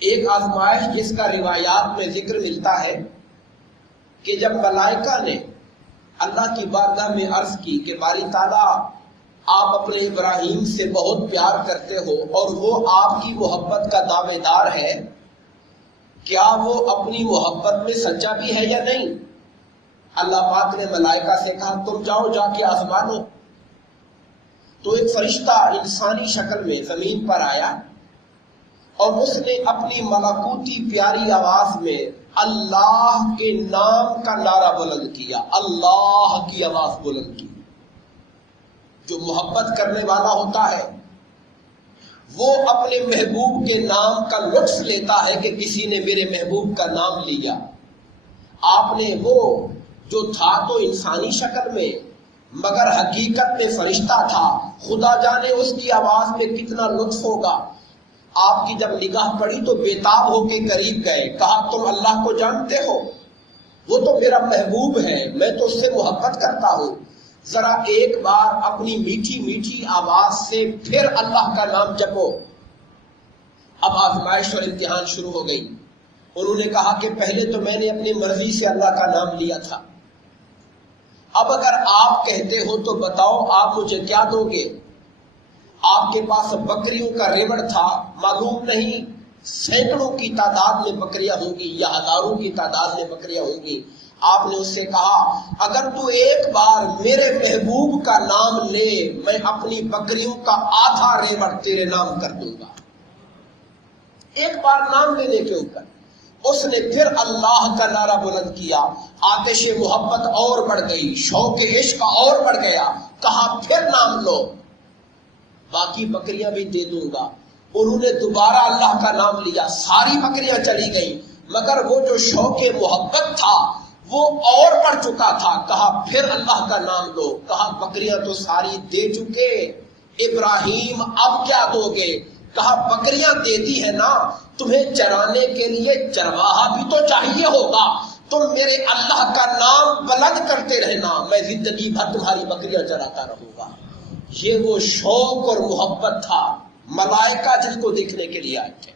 ایک آزمائش جس کا روایات میں ذکر ملتا ہے کہ جب ملائکہ نے اللہ کی بارگاہ میں عرض کی کہ باری تعالیٰ آپ اپنے ابراہیم سے بہت پیار کرتے ہو اور وہ آپ کی محبت کا دعوے دار ہے، کیا وہ اپنی محبت میں سچا بھی ہے یا نہیں؟ اللہ پاک نے ملائکہ سے کہا تم جاؤ جا کے آزمانو۔ تو ایک فرشتہ انسانی شکل میں زمین پر آیا اور اس نے اپنی ملکوتی پیاری آواز میں اللہ کے نام کا نعرہ بلند کیا، اللہ کی آواز بلند کی۔ جو محبت کرنے والا ہوتا ہے وہ اپنے محبوب کے نام کا لطف لیتا ہے کہ کسی نے میرے محبوب کا نام لیا۔ آپ نے وہ جو تھا تو انسانی شکل میں مگر حقیقت میں فرشتہ تھا، خدا جانے اس کی آواز میں کتنا لطف ہوگا۔ آپ کی جب نگاہ پڑی تو بےتاب ہو کے قریب گئے، کہا تم اللہ کو جانتے ہو؟ وہ تو میرا محبوب ہے، میں تو اس سے محبت کرتا ہوں، ذرا ایک بار اپنی میٹھی میٹھی آواز سے پھر اللہ کا نام جپو۔ اب آزمائش اور امتحان شروع ہو گئی۔ انہوں نے کہا کہ پہلے تو میں نے اپنی مرضی سے اللہ کا نام لیا تھا، اب اگر آپ کہتے ہو تو بتاؤ آپ مجھے کیا دو گے؟ آپ کے پاس بکریوں کا ریوڑ تھا، معلوم نہیں سینکڑوں کی تعداد میں بکریاں ہوں گی یا ہزاروں کی تعداد میں بکریاں ہوں گی۔ آپ نے اس سے کہا اگر تو ایک بار میرے محبوب کا نام لے میں اپنی بکریوں کا آدھا ریوڑ تیرے نام کر دوں گا۔ ایک بار نام لینے کے اوپر اس نے پھر اللہ کا نعرہ بلند کیا، آتش محبت اور بڑھ گئی، شوق عشق اور بڑھ گیا، کہا پھر نام لو، باقی بکریاں بھی دے دوں گا۔ انہوں نے دوبارہ اللہ کا نام لیا، ساری بکریاں چلی گئیں، مگر وہ جو شوق محبت تھا وہ اور بڑھ چکا تھا، کہا پھر اللہ کا نام لو، کہا بکریاں تو ساری دے چکے، ابراہیم اب کیا دو گے؟ کہا بکریاں دیتی ہے نا، تمہیں چرانے کے لیے چرواہا بھی تو چاہیے ہوگا، تم میرے اللہ کا نام بلند کرتے رہنا، میں زندگی بھر تمہاری بکریاں چراتا رہوں گا۔ یہ وہ شوق اور محبت تھا ملائکہ جس کو دیکھنے کے لیے آئے تھے۔